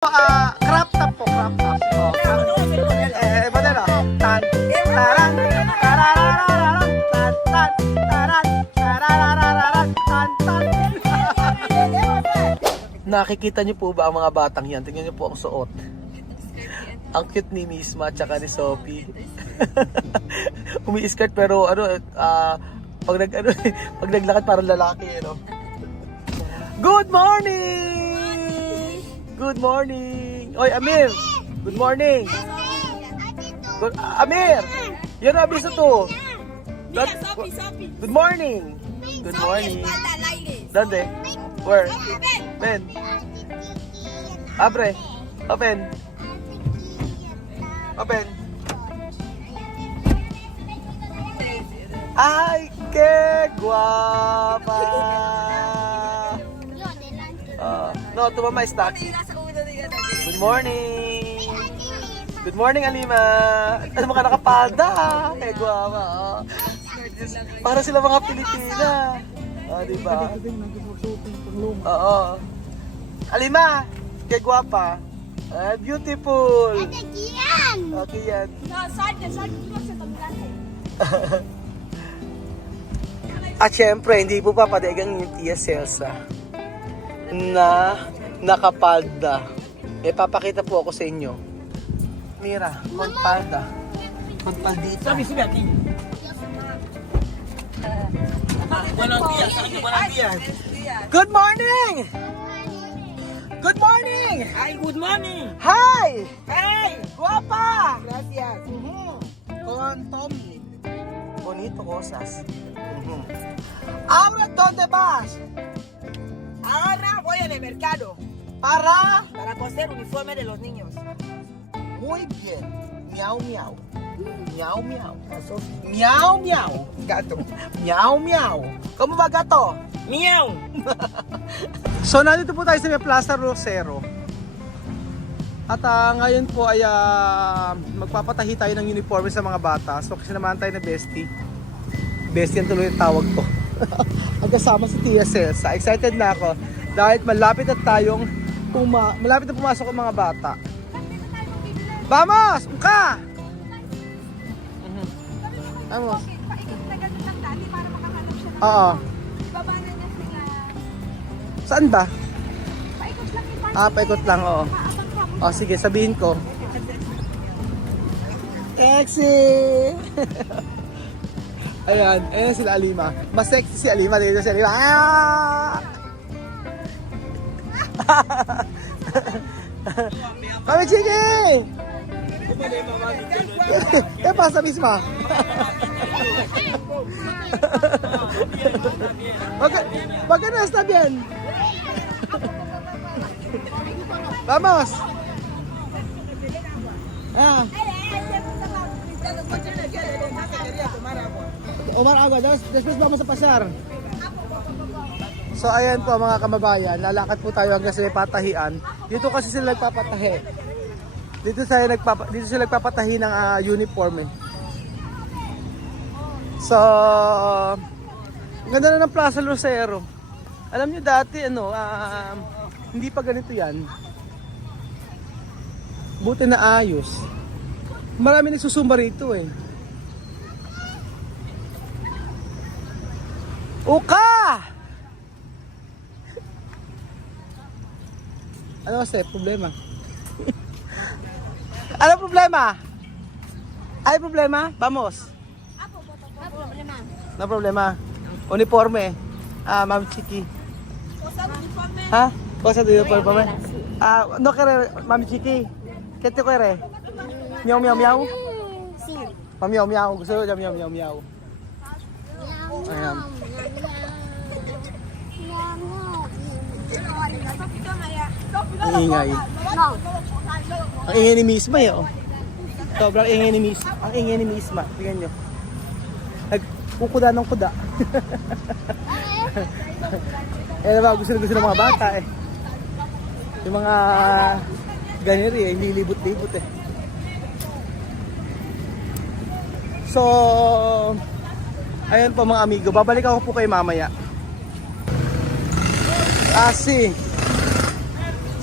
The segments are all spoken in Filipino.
Crop top po, crop top. Oh, padala. Tan, taran, tararararan, tan, tan, taran, tararararan, tan, tan. Nakikita niyo po ba ang mga batang yan? Tingnan niyo po ang suot. Ang cute ni Misma at saka ni Sophie. Umi-skirt pero pag naglakad parang lalaki, you know. Good morning! Good morning! Oy, Amir! Good morning! Amir! Yan ang abiso to! Good morning! Good morning! Dande? Where? Ben? Abre! Open! Open! Ay, que guapa! No, tu mama is stuck. Good morning! Good morning, Alima! Ano mga nakapalda? Eh, guwapa. Para sila mga Pilipina. Diba? Oo. Alima! Kaya guwapa. Beautiful! Okay yan. At syempre, hindi po papadagang yung Tia Celsa na nakapalda. Papakita po ako sa inyo. Mira, magpalda. Magpaldita. Sabi ati. Buenos días, buenos días. Good morning! Good morning! Hi, good morning. Hi! Hey, Guapa! gracias. Con Tommy. Bonito cosas. Ahora, ¿dónde vas? Ahora voy en el mercado Para... para coser uniforme de los niños. Muy bien. Miau, miau. Miau, miau. Miau, miau. Gato. Miau, miau. ¿Cómo va, gato? Miau. So, nandito po tayo sa may Plaza Rosero. At ngayon po ay magpapatahi tayo ng uniforme sa mga bata. So, kasi naman tayo na bestie. Bestie ang tuloy yung tawag ko. Ang kasama si Tia Celsa. Excited na ako. Dahil malapit na tayong malapit na pumasok ang mga bata. Vamos! Uka! Vamos. Oo. Saan ba? Paikot lang, oo. Sige, sabihin ko. Sexy! Ayan sila Alima. Mas sexy si Alima dito si Alima. Mami Chiki! ¿Qué pasa, Misma? ¿Por qué no está bien? Vamos. Omar agua, después vamos a pasar. So ayan po mga kababayan, lalakad po tayo hanggang sa may patahian. Dito kasi sila nagpapatahi. Dito sila nagpapatahi ng uniform. So ganda na ng Plaza Rosero. Alam niyo dati hindi pa ganito yan. Buti na ayos. Marami nagsusumba rito eh. Uka! Ano kasi problema? Ano problema? Ay problema? Vamos. No problema. Uniforme. Ma'am Chiki. Ha? Cosa de uniforme? No quiere, Ma'am Chiki. ¿Qué te quiere? Miau miau miau. Sí. Miau miau. Gusto ko miau miau miau. Ayan. Ang ingay. Ang ingay ni Misma oh. Sobrang ingay ni Misma. Ang ingay ni Misma. Tingnan nyo. Nagkukuda ng kuda. Diba, gusto ng mga bata eh. Yung mga ganyan eh, hindi libot-libot eh. So, ayun po mga amigo, babalik ako po kay mamaya.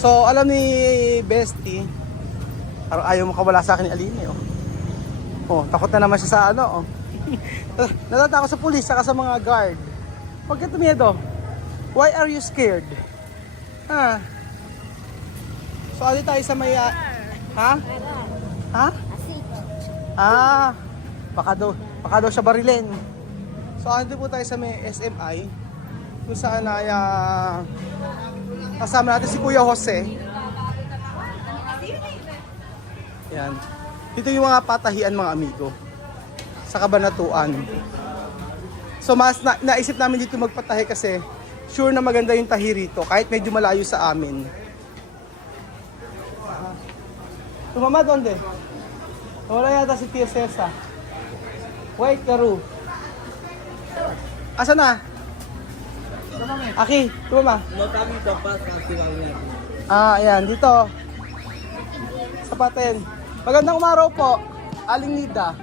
So, alam ni Bestie, parang ayaw makawala sa akin ni Aline, oh. Oh, takot na naman siya sa ano, oh. Natatakot sa pulis, saka sa mga guard. Huwag ka tumiedo. Why are you scared? Ha? So, ali tayo sa may... ha? Ha? Ah, baka daw siya barilin. So, ando po tayo sa may SMI, kung saan ay kasama natin si Kuya Jose. Yan. Dito yung mga patahian, mga amigo, sa Kabanatuan. So, mas naisip namin dito magpatahi kasi sure na maganda yung tahi rito, kahit medyo malayo sa amin. Tumama doon din. Wala yata si Tia Cesa. Wait, Karu. Asa na? Aki, tumama. No kami dapat kasi lang. Ayan, dito. Sapatin. Magandang umaraw po. Aling Nida.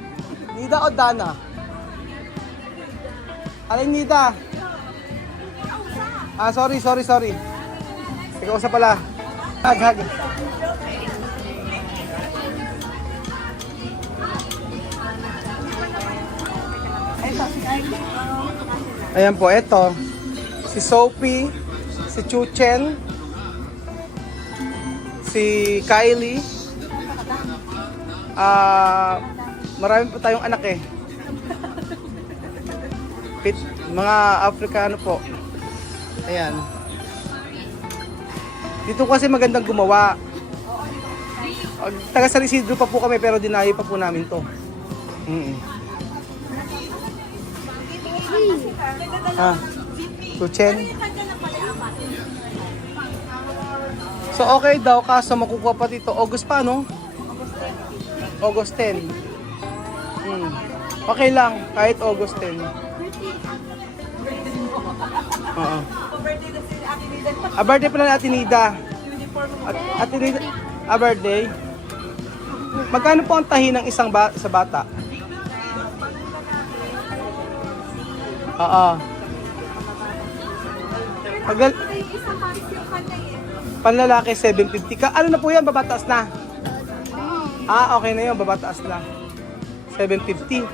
Nida o Dana? Aling Nida. Sorry. Ikaw sa pala. Hag. Ayan po, eto. Si Sophie, si Chuchen, si Kylie. Marami po tayong anak eh. Mga Afrikano po. Ayan. Dito kasi magandang gumawa. Taga San Isidro pa po kami pero dinayo pa po namin to. Chuchen. So okay daw, kaso makukuha pa dito August pa, no? August 10. Okay lang, kahit August 10. Oo. Birthday pala ni Ate Nida. Ate Nida, birthday. Magkano po ang tahi ng isang sa bata? Oo. Panlalaki 750 ka. Ano na po yan? Babataas na? Okay na yun. Babataas na. 750.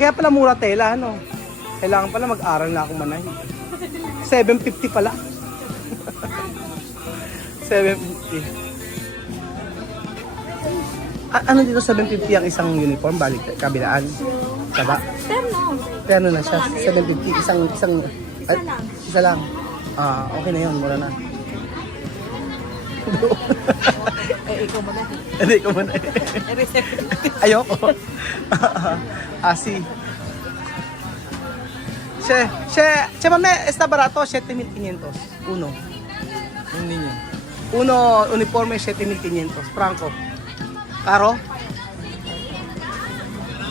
Kaya pala mura tela, ano? Kailangan pala mag-aral na akong manay. 750 pala. 750. Ano dito 750 ang isang uniform? Balik, kabilaan? Saba? Pero na siya, 750, isa lang. Okay na yun, mura na. Ikaw mo na. Hindi, ikaw muna. Ayoko. Asi. Mame, está barato, 7,500. Uno. Hindi niyo. Uno, uniforme, 7,500. Franco. Caro?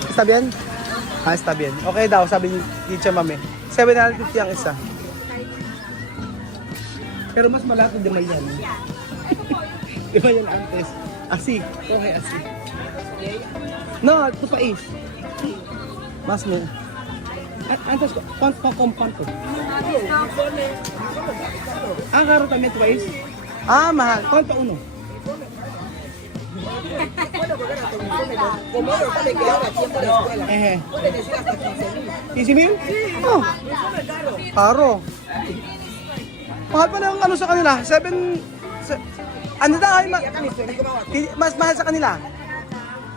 Está bien? Está bien. Okay daw, sabi ni Mame. 750 ang isa. Pero mas malaki di yan. Di ba yan antes? Asi. Okay, asi. No, ito pa is. Mas mo. Antes, ¿cuánto? Caro también ito pa is? Mahal. ¿Cuánto uno? Como lo sale que ahora tiempo de escuela. Puede decir hasta 15,000. 15,000? Oh. Caro. Mahal pa ng ano sa kanila? 7... Ano daw? Mas mahal sa kanila?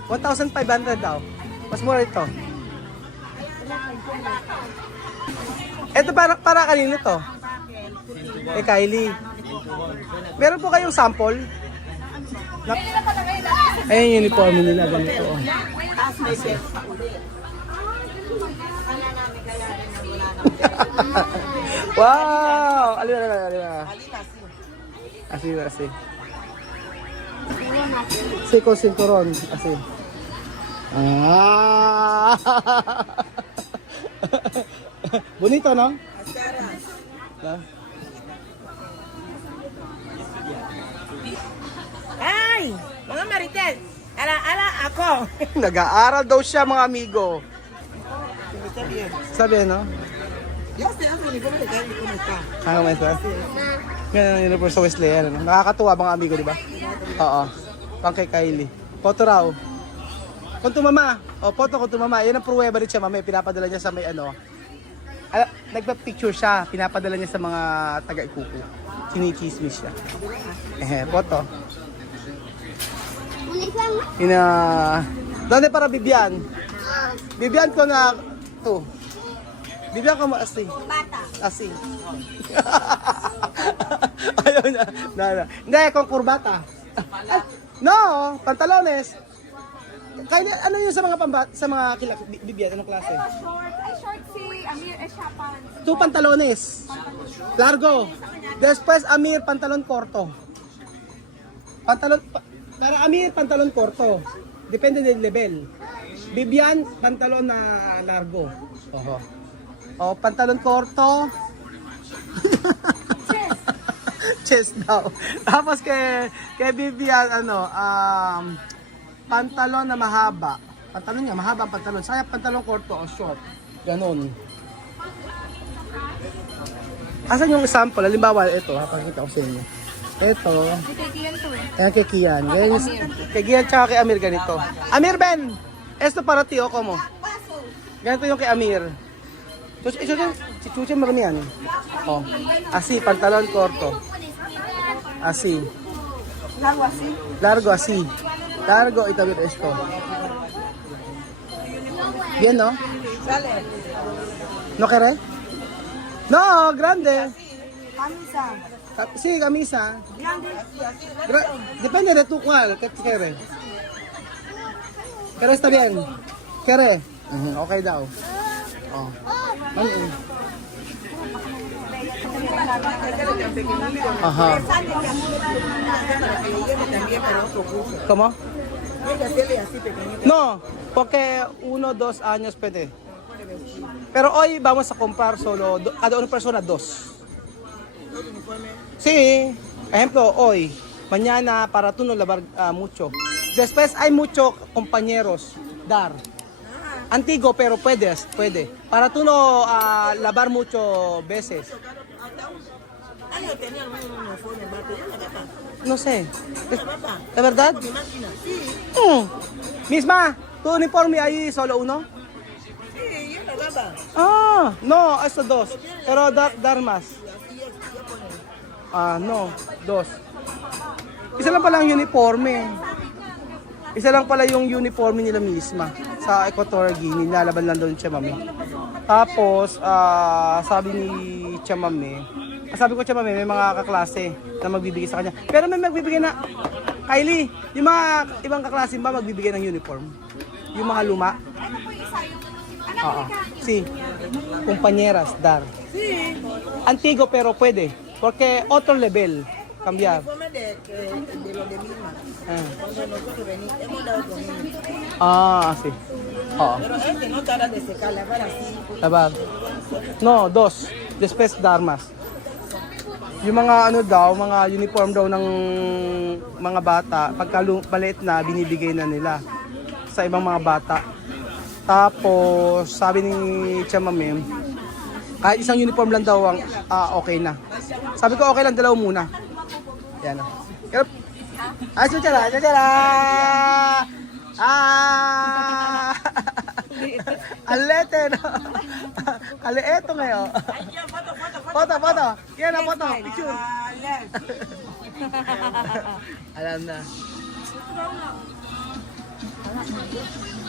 1,500 daw. Mas mura ito. Ito para kanino to? Kylie. Meron po kayong sample? Ayun yung uniform nila. Ganito. Oh. Wow! Alina. Así. Siko cinturón. Así. Bonito, no? Ay! Mga Marites! Ala ako! Nag-aaral daw siya, mga amigo. Sabi, no? Yo sé, hace uniforme de Kylie, ¿cómo está? Maestra? Ganyan ang uniform sa Wesleyan. Ano? Nakakatuwa mga amigo, di ba? Oo. Pang kay Kylie. Photo raw. Kung tumama. O, photo kung tumama. Yan ang pruweba rin siya, mami. Pinapadala niya sa may ano. Nagpa-picture siya. Pinapadala niya sa mga taga-ikuku. Sinikismis siya. Photo. Doon para Bibian. Bibian ko na to. Bibian ko asi. Bata. Asi. Ayaw na. Na. Hindi, kung kurbata. No, pantalones. Kaya ano yun sa mga sa mga Bibian, anong klase? Ito short. Ay, short si Amir Eshapan. 2 pantalones. Largo. Después Amir pantalon corto. Para Amir pantalon corto. Depende del level. Bibian pantalon na largo. Oho. O pantalon corto. Chest daw. Tapos kay Bibian pantalon na mahaba. Pantalon niya mahaba ang pantalon. Saya pantalon corto o short. Ganon. Asan yung sample? Halimbawa, ito, pakikita ko sa inyo. Ito, ayan kay Kian. Kay Kian tsaka kay Amir ganito. Amir Ben! Esto para ti, oko mo. Ganito yung kay Amir. Chuchi marami yan. Oh. Asi, pantalon corto. Asi. Largo así. Largo, asi. Largo, ito with esto. Bien, no? Sale. ¿No querés? No, grande. Camisa. Sí, camisa. Grande. Depende de tu cuál, ¿qué quieres? Pero está bien. ¿Quieres? Okay daw. Oh. Ajá. ¿Cómo? No, porque 1, 2 años pwede. Pero hoy vamos a comprar solo, cada una persona 2. Sí, ejemplo, hoy, mañana para tú no lavar mucho. Después hay muchos compañeros dar. Antiguo, pero puede. Para tú no lavar mucho veces. No sé. ¿De verdad? Misma, tu uniforme ahí solo uno? Sí, yo la lava. Ah, no, eso 2. Pero dar más. No, 2. Isa lang pala ang uniforme. Isa lang pala yung uniforme nila misma. Sa Equatorial Guinea, nilalaban lang doon siya, mami. Tapos, sabi ni Chamame, sabi ko Chamame, may mga kaklase na magbibigay sa kanya. Pero may magbibigay na, Kylie, yung mga ibang kaklase ba magbibigay ng uniform? Yung mga luma? Ano po yung isa yung... Oo. Si, compañeras, dar. Antigo pero pwede. Porque otro level, cambiar. Uniforme de los de Lima. Cuando nosotros venimos, hemos dado con ellos. Sí. Oo. Pero este no tarda de secar, lavar así. Labar. No, 2. Después dar más. Yung mga ano daw, mga uniform daw ng mga bata, pagka maliit na, binibigay na nila sa ibang mga bata. Tapos, sabi ni Chamamem, kahit isang uniform lang daw ang okay na. Sabi ko okay lang, dalawa muna. Yan o. Chuchara! Alete, no? Alieto ngayon. Foto. Yan na, foto. Picture. Alam na.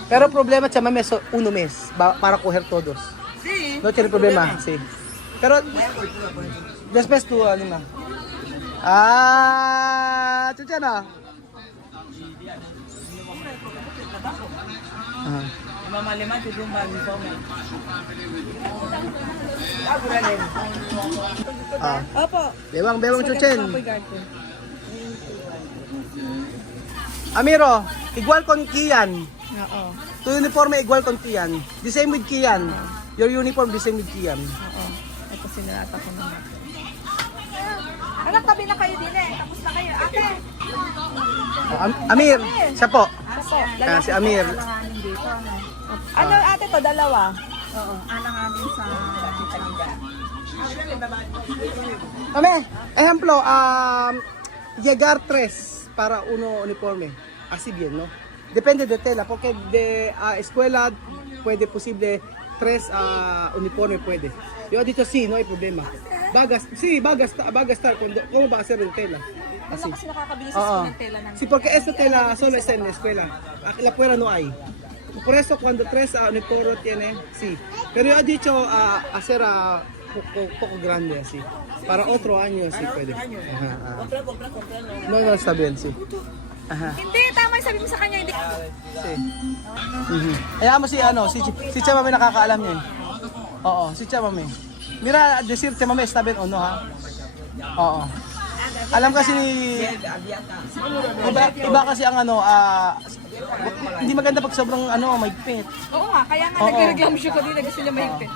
Pero problema, chama mes, 1 mes para coger todos. Sí. No tiene problema, sí. Pero después tú, anima. Chucha na. Mama lima tu rumah uniforme. Opo. Bewang chuchen. Amiro, igual con Kian. Oo. Tu uniforme igual con Kian. The same with Kian. Your uniform the same with Kian. Oo. Ito sinalata ko naman. Anak, tabi na kayo din eh. Tapos na kayo. Ate! Amir, siya po. Ako, Si Amir. alanganin dito. Ano? Ano ate to, dalawa? Oo, alanganin sa... Mami, ejemplo, llegar 3 para uno uniforme. Así bien, ¿no? Depende de tela, porque de escuela puede posible 3 uniforme puede. Yo he dicho sí, no hay problema. Sí, va a gastar. ¿Cómo va a ser en tela? Así. Kasi nakakabili sa school ng tela ng... Sí, porque esta tela solo está en la escuela. La fuera no hay. Por eso cuando 3 uniforme tiene, sí. Pero yo he dicho hacer poco grande así. Para otro año sí puede. Ajá. Compra. No, está bien, sí. Ajá. Hindi, tama yung sabi mo sa kanya. Hindi. Sí. Hayaan mo si Chamame nakakaalam yan. Oo, si Chamame. Mira, decir Chamame está bien o no ha? Oo. Alam kasi ni iba kasi ang hindi maganda pag sobrang maigpit. Oo nga, kaya nga Oo. nagreklamo siya kanina. Gusto niya mahigpit.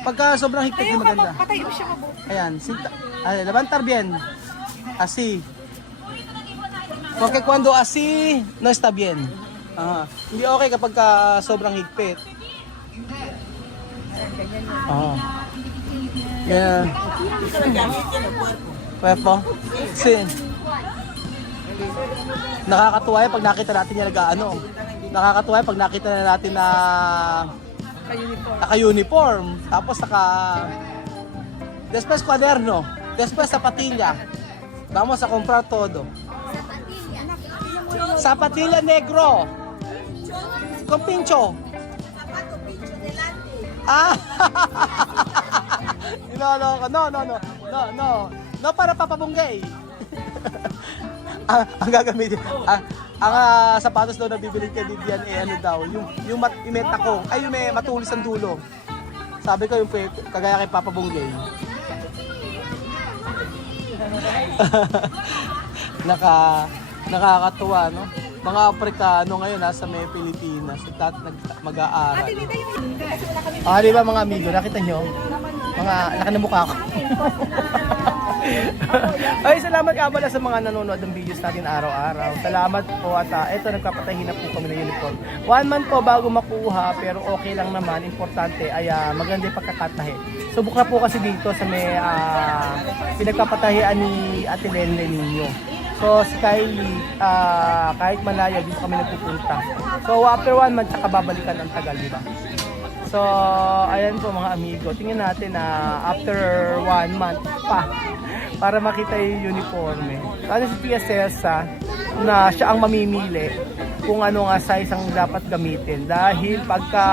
Pagka sobrang higpit Ayaw hindi ka maganda. magpatay mo siya mabuti. Ayan, levantar bien. Así. Porque cuando así, no está bien. Hindi okay kapag sobrang higpit. Yeah. Puerpo? Sí. Nakakatuwa yung pag nakita natin yung Nakakatuwa yung pag nakita na natin na naka-uniform. Tapos después cuaderno. Después zapatilla. Vamos a comprar todo. Zapatilla negro. Con pincho. No para papabunggay. Ang gagamitin. Ang sapatos daw na bibili kay Vivian yung meta ko. Ay yung may matulis ang dulo. Sabi ko yung kagaya kay Papa Bunggay. Nakakatuwa, no? Mga Aprikano ngayon nasa may Pilipinas mag-aaral. Ate, dito yung kasi wala kami. Di ba mga amigo, nakita nyo? Mga laki ng mukha ko. Ay, salamat nga pala sa mga nanonood ng videos natin araw-araw. Salamat po at eto nagpapatahin na po kami ng uniform. 1 month po bago makuha pero okay lang naman. Importante ay maganda yung pagkakatahi. Subok na po kasi dito sa may pinagpapatahian ni Ate Lenle ninyo. So si Kylie, kahit malayo dito kami nagpupunta. So after 1 month saka babalikan ang tagal, di ba? So ayan po mga amigo. Tingnan natin after 1 month pa para makita yung uniforme. Ano si Tia Celsa na siya ang mamimili kung ano nga size ang dapat gamitin dahil pagka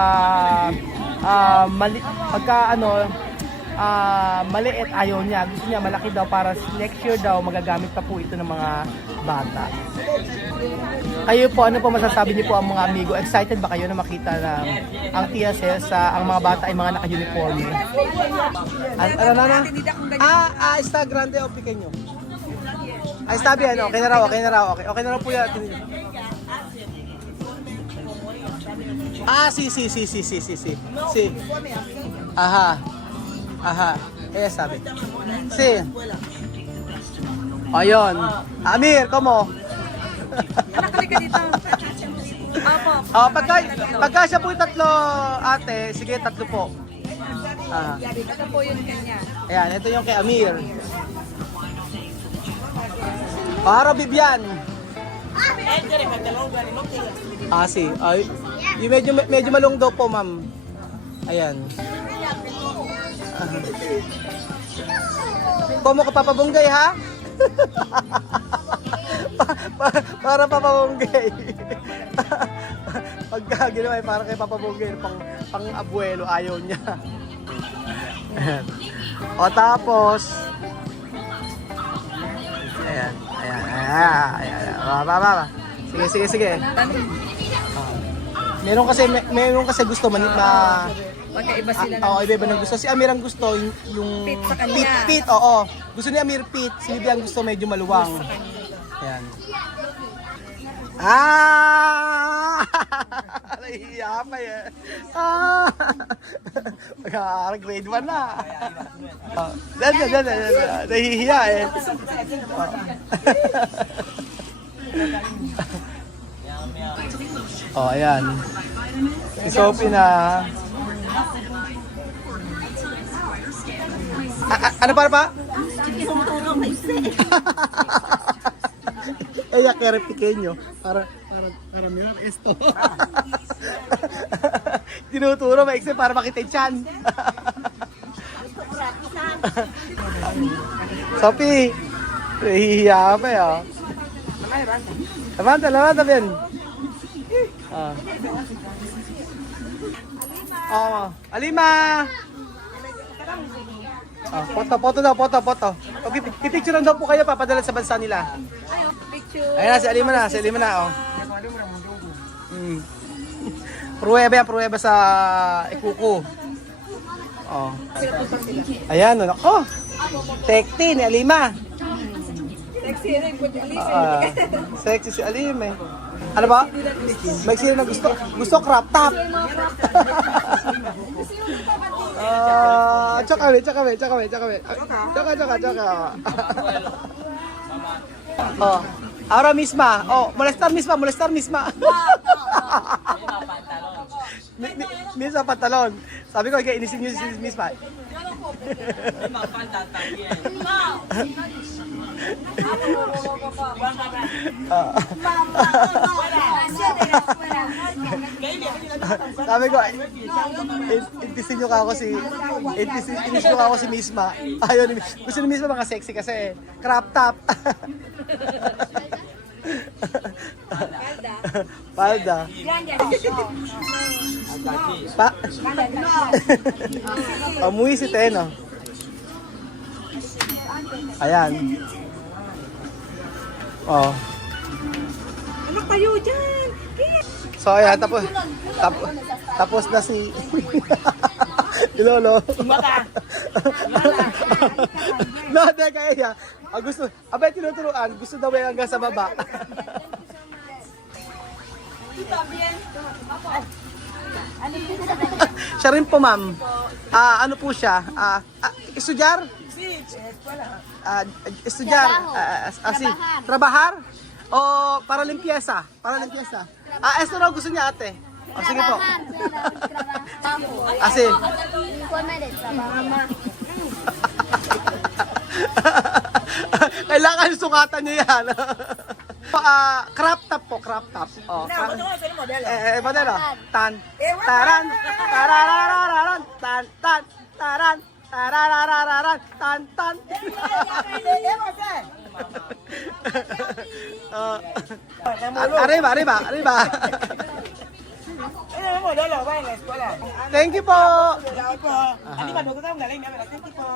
maliit ayaw niya, gusto niya malaki daw para next year daw magagamit pa po ito ng mga bata. Kayo po, ano po masasabi niyo po ang mga amigo? Excited ba kayo na makita na ang Tia Celsa, ang mga bata ay mga naka-uniforme? Ano na? Está grande o pequeño? Está bien, okay na raw. Okay na raw po yan. Sí. Aha, kaya sabi. Sí. Ayun. Amir, como? Anak, halika dito. Apo. Pagka siya po yung 3 ate, sige 3 po. Ito po yun kanya. Ayan, ito yung kay Amir. Para Bibian. Si. Yung medyo malong daw po, ma'am. Ayan. Como ka papabunggay, ha? Para papabunggay. Pagka ginawa, para kay papabunggay, pang abuelo, ayaw niya. O tapos, ayan. Sige. Meron kasi gusto Magkaiba sila iba ng gusto. Si Amir ang gusto yung Pit sa kanya. Pit, oo. Gusto ni Amir pit, si Bibi ang gusto medyo maluwang. Ayan. Nahihiya pa yan. Grade 1 na. Nahihiya eh. Ayan. Si Sophie na. Ano pa? Ella kere pequeño. Para mirar esto. Tinuturo maiksi para makita yung chan. Sophie, nahihiya pa yun. Levanta bien. Alima! Foto daw. Okay, pipicturean daw po kayo, papadala sa bansa nila. Picture. Ayan na, si Alima na, oh. Pruweba sa ikuko. Oh. Ayan, nako. Tekti ni Alima. Sexy rin po. Sexy si Alima eh. Ano ba? May sino na gusto crop top. Tsaka. Oh, ahora misma. Oh, molestar misma. Misma pantalon. Sabi ko, inisin niyo si misma. Sabi ko, intisin nyo ka ako si Misma. Ayun, gusto ni Misma mga sexy kasi crop top. Palda. Amuy si Teno. Ayan. Oh. Ano kayo dyan? So ayan, tapos na si Lolo. No, teka iya. Gusto, abay tinuturuan, gusto daw yung hanggang sa baba. Siya rin po, ma'am. Ano po siya? Estudyar? Estudyar? Trabajar? O para limpieza? Esto raw gusto niya, ate. Sige po. Sige. Kailangan sukatan niyo yan. Crop top po, crop top. Oh, modelo. Tan, taran, tararararan, tan, taran, tararararan, tan. Arriba. modelo, va en la escuela. Thank you po. Thank you po. Alima, nosotros galing, thank you po.